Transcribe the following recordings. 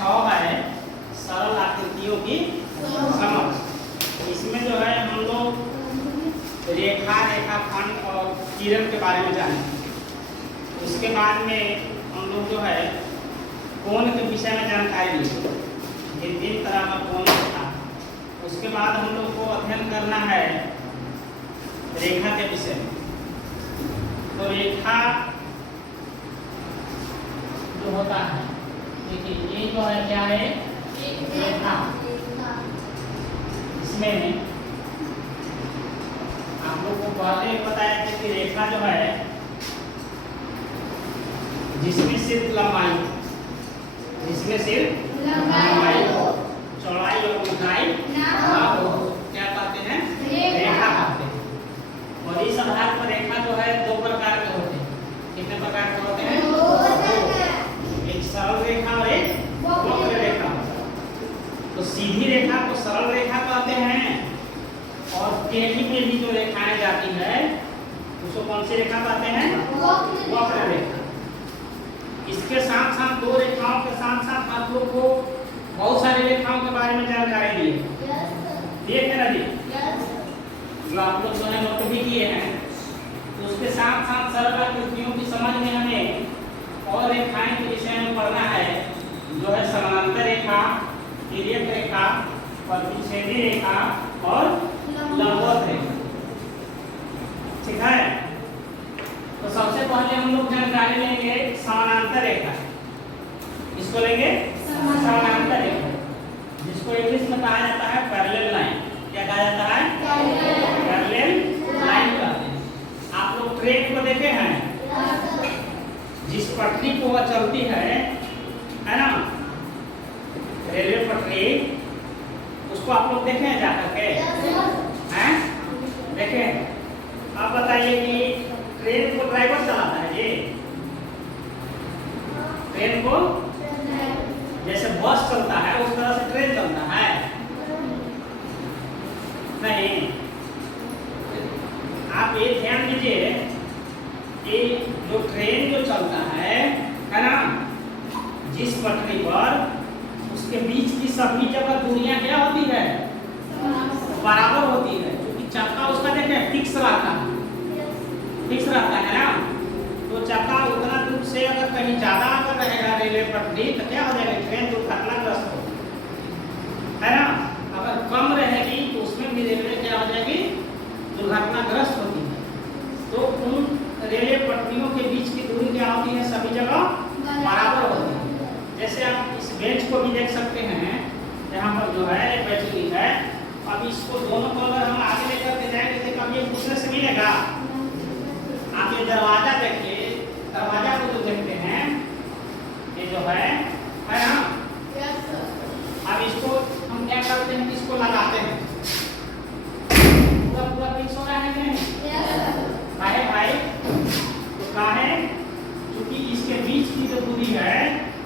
6 है सरल आकृतियों की समझ। इसमें जो है हम लोग रेखा, रेखाखंड और किरण के बारे में जाने। उसके बाद में हम लोग जो है कोण के विषय में जानकारी ली। ये 3 तरह का कोण था। उसके बाद हम लोग को अध्ययन करना है रेखा के विषय में। तो रेखा जो होता है, देखिए ये जो है क्या है, रेखा। इसमें आप लोग को पहले बताया था कि रेखा जो है जिसमें सिर्फ लंबाई, जिसमें सिर्फ लंबाई हो, चौड़ाई और ऊंचाई ना हो, क्या कहते हैं, रेखा कहते हैं। और इस आधार पर रेखा जो है 2 प्रकार के होते हैं। कितने प्रकार के होते हैं? 2। एक सरल रेखा और एक वक्र रेखा। तो सीधी रेखा को सरल रेखा कहते हैं और टेढ़ी मेढ़ी जो रेखाएं जाती है उसको कौन सी रेखा कहते हैं? वक्र रेखा। इसके साथ साथ 2 रेखाओं के साथ साथ आप लोग को बहुत सारी रेखाओं के बारे में जानकारी दी है। ठीक है ना जी? जो आप लोग जो है नोट भी किए हैं। तो उसके साथ साथ सरल आकृतियों की समझ में हमें और रेखाएं के विषय में पढ़ना है, जो है समानांतर रेखा, तिर्यक रेखा, प्रतिच्छेदी रेखा और लंबवत रेखा। ठीक है? तो सबसे पहले हम लोग जानकारी लेंगे समानांतर रेखा। इसको लेंगे समानांतर रेखा, जिसको इंग्लिश में कहा जाता है पैरेलल लाइन। क्या कहा जाता है? पैरेलल लाइन कहते हैं। आप लोग ट्रेन को देखे हैं, जिस पटरी को वह चलती है ना, रेलवे पटरी, उसको आप लोग देखे हैं जाकर के? हैं? देखे? अब बताइए कि ट्रेन को ड्राइवर चलाता है ये? ट्रेन को जैसे बस चलता है उस तरह से ट्रेन चलता है? नहीं। आप ये ध्यान दीजिए कि जो ट्रेन जो चलता है ना, जिस पटरी पर, उसके बीच की सभी जगह दूरियां क्या होती है? बराबर होती है, क्योंकि चक्का उसका देखें फिक्स रहता है, फिक्स रहता है ना। तो चक्का उतना दूर से अगर कहीं ज्यादा अगर रहेगा रेलवे पटरी तो क्या हो जाएगा? ट्रेन दुर्घटनाग्रस्त हो, है ना। अगर कम रहेगी तो उसमें भी रेलवे क्या हो जाएगी? दुर्घटनाग्रस्त होती है। तो उन रेलवे पटरियों के बीच की दूरी क्या होती है? सभी जगह बराबर होती है। जैसे आप इस बेंच को भी देख सकते हैं, यहाँ पर जो है बेंच हुई है। अब इसको दोनों को अगर हम आगे लेकर के जाएंगे तो कब ये दूसरे से मिलेगा? आप ये दरवाजा देखिए, दरवाजा को जो देखते हैं ये जो है ना। अब इसको हम क्या करते हैं? इसको लगाते हैं, पूरा पूरा फिक्स हो रहा है कि नहीं? काहे भाई? तो काहे? क्योंकि इसके बीच की जो दूरी है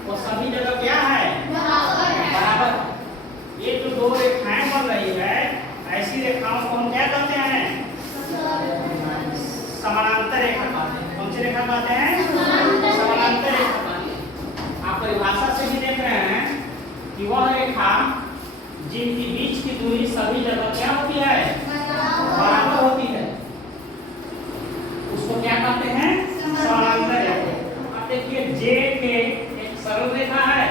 वो सभी जगह क्या है? बराबर। ये जो 2 रेखाएं बन रही है, ऐसी रेखाओं को हम क्या कहते हैं? समानांतर रेखा कहते हैं। कौन सी रेखा कहते हैं? समानांतर रेखा कहते हैं। आप परिभाषा से भी देख रहे हैं कि वह रेखा जिनकी बीच की दूरी सभी जगह क्या होती है? बराबर होती है, उसको क्या कहते हैं? समानांतर रेखा। अब देखिए जे के एक सरल रेखा है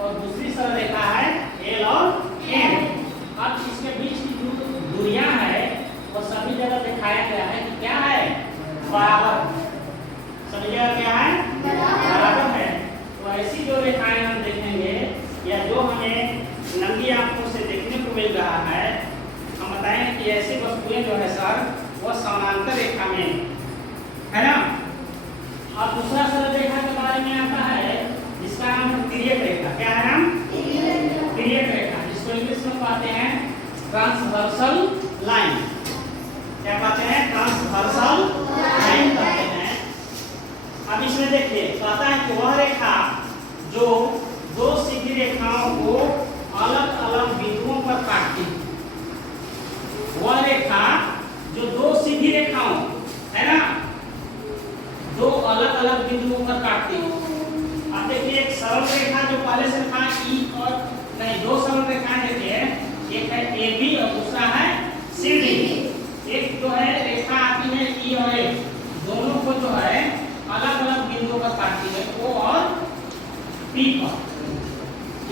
और दूसरी सरल रेखा है एल और एम। अब इसके बीच की जो दूरियां है वो सभी जगह दिखाया गया है कि क्या है? बराबर। सभी जगह क्या है? बराबर है। तो ऐसी जो रेखाएं हम देखेंगे या जो हमें नंगी आंखों से देखने को मिल रहा है, हम बताएं कि ऐसी वस्तुएं जो है सर वो समानांतर रेखा में है ना। और दूसरा सरल रेखा के बारे में आता है जिसका नाम है तिर्यक रेखा। क्या है नाम? तिर्यक रेखा, जिसको इंग्लिश में कहते हैं ट्रांसवर्सल लाइन। क्या कहते हैं? ट्रांसवर्सल लाइन कहते हैं। अब इसमें देखिए कहता है कि वह रेखा जो 2 सीधी रेखाओं को अलग अलग बिंदुओं पर काटती है। वह रेखा जो 2 सीधी रेखाओं है ना, 2 अलग अलग बिंदुओं पर काटती है। अब देखिए एक सरल रेखा जो पहले से था ई दो सरल रेखाएं देखिए, एक है AB और दूसरा है CD। एक जो है रेखा आती है E और F, दोनों को जो है अलग अलग बिंदुओं पर काटती है, O और P पर।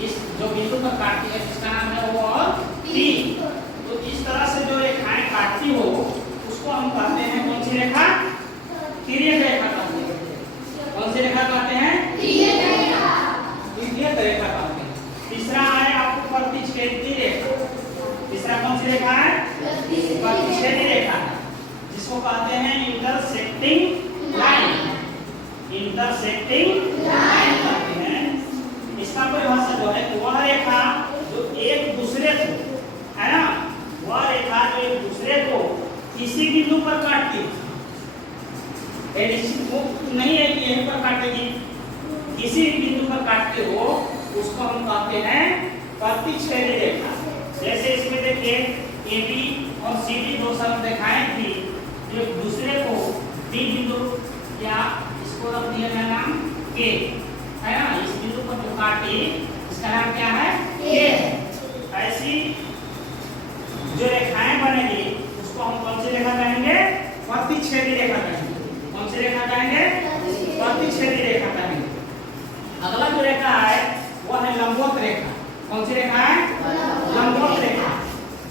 इस जो बिंदु पर काटती है इसका नाम है O और P। तो इस तरह से जो रेखाएं काटती हो उसको हम कहते हैं कौन सी रेखा? तिर्यक रेखा कहते हैं। कौन सी रेखा कहते हैं? तिर्यक रेखा। तिर्यक रेखा कहते हैं। तीसरा है आपको प्रतिच्छेदी रेखा। तीसरा कौन सी रेखा है? प्रतिच्छेदी रेखा, जिसको कहते हैं इंटरसेक्टिंग लाइन। इंटरसेक्टिंग लाइन कहते हैं। इसका परिभाषा जो है वह रेखा जो एक दूसरे को, है ना, वह रेखा जो एक दूसरे को किसी बिंदु पर काटती है, नहीं है कि यहीं पर काटेगी, किसी बिंदु पर काटते हो उसको हम कहते हैं प्रतिच्छेदी रेखा। जैसे इसमें देखिए AB और CD दो सरल रेखाएं थी जो एक दूसरे को D बिंदु या इसको रख दिया गया नाम K, है ना, इस बिंदु पर जो काटी इसका नाम क्या है? K। ऐसी जो रेखाएं बनेगी उसको हम कौन सी रेखा कहेंगे? प्रतिच्छेदी रेखा कहेंगे। कौन सी रेखा कहेंगे? प्रतिच्छेदी रेखा कहेंगे। अगला जो रेखा है वह है लंबवत रेखा। कौन सी रेखा है? लंबवत रेखा,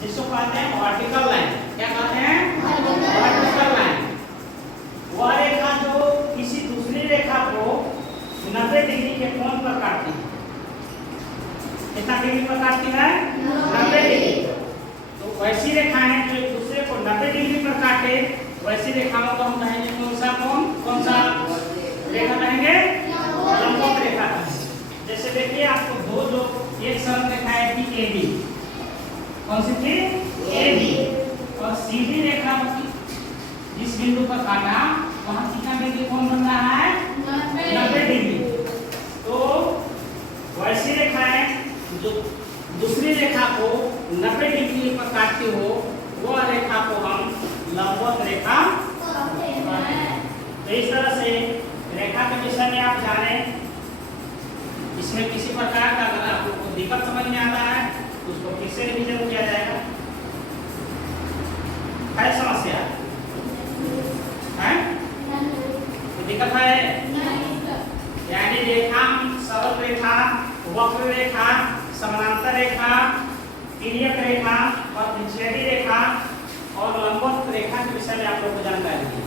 जिसको कहते हैं वर्टिकल लाइन। क्या कहते हैं? Vertical line. वह रेखा जो किसी दूसरी रेखा को 90 डिग्री के कोण पर काटती है। कितना डिग्री पर काटती है? 90 डिग्री। तो वैसी रेखाएं जो एक दूसरे को 90 डिग्री पर काटे, वैसी रेखाओं को हम कहेंगे कौन सा कोण? कौन सा रेखा कहेंगे? लंबवत रेखा। जैसे देखिए आपको दो जो एक सरल रेखाएं थी AB, कौन सी थी? AB। और CD रेखा जिस बिंदु पर काटा वहां कितना डिग्री कोण बन रहा है? 90 डिग्री। तो वैसी रेखाएं जो दूसरी रेखा को 90 डिग्री पर काटती हो वह रेखा को हम लंबवत रेखा कहते हैं। तो इस तरह से रेखा के विषय में आप जाने, इसमें किसी प्रकार का अगर आप लोग को दिक्कत समझ में आता है तो उसको फिर से रिवीजन किया जाएगा। है समस्या? है? दिक्कत है? यानी रेखा, सरल रेखा, वक्र रेखा, समानांतर रेखा, तिर्यक रेखा, प्रतिच्छेदी रेखा और लंबवत रेखा के विषय में आप लोग को जानकारी दी।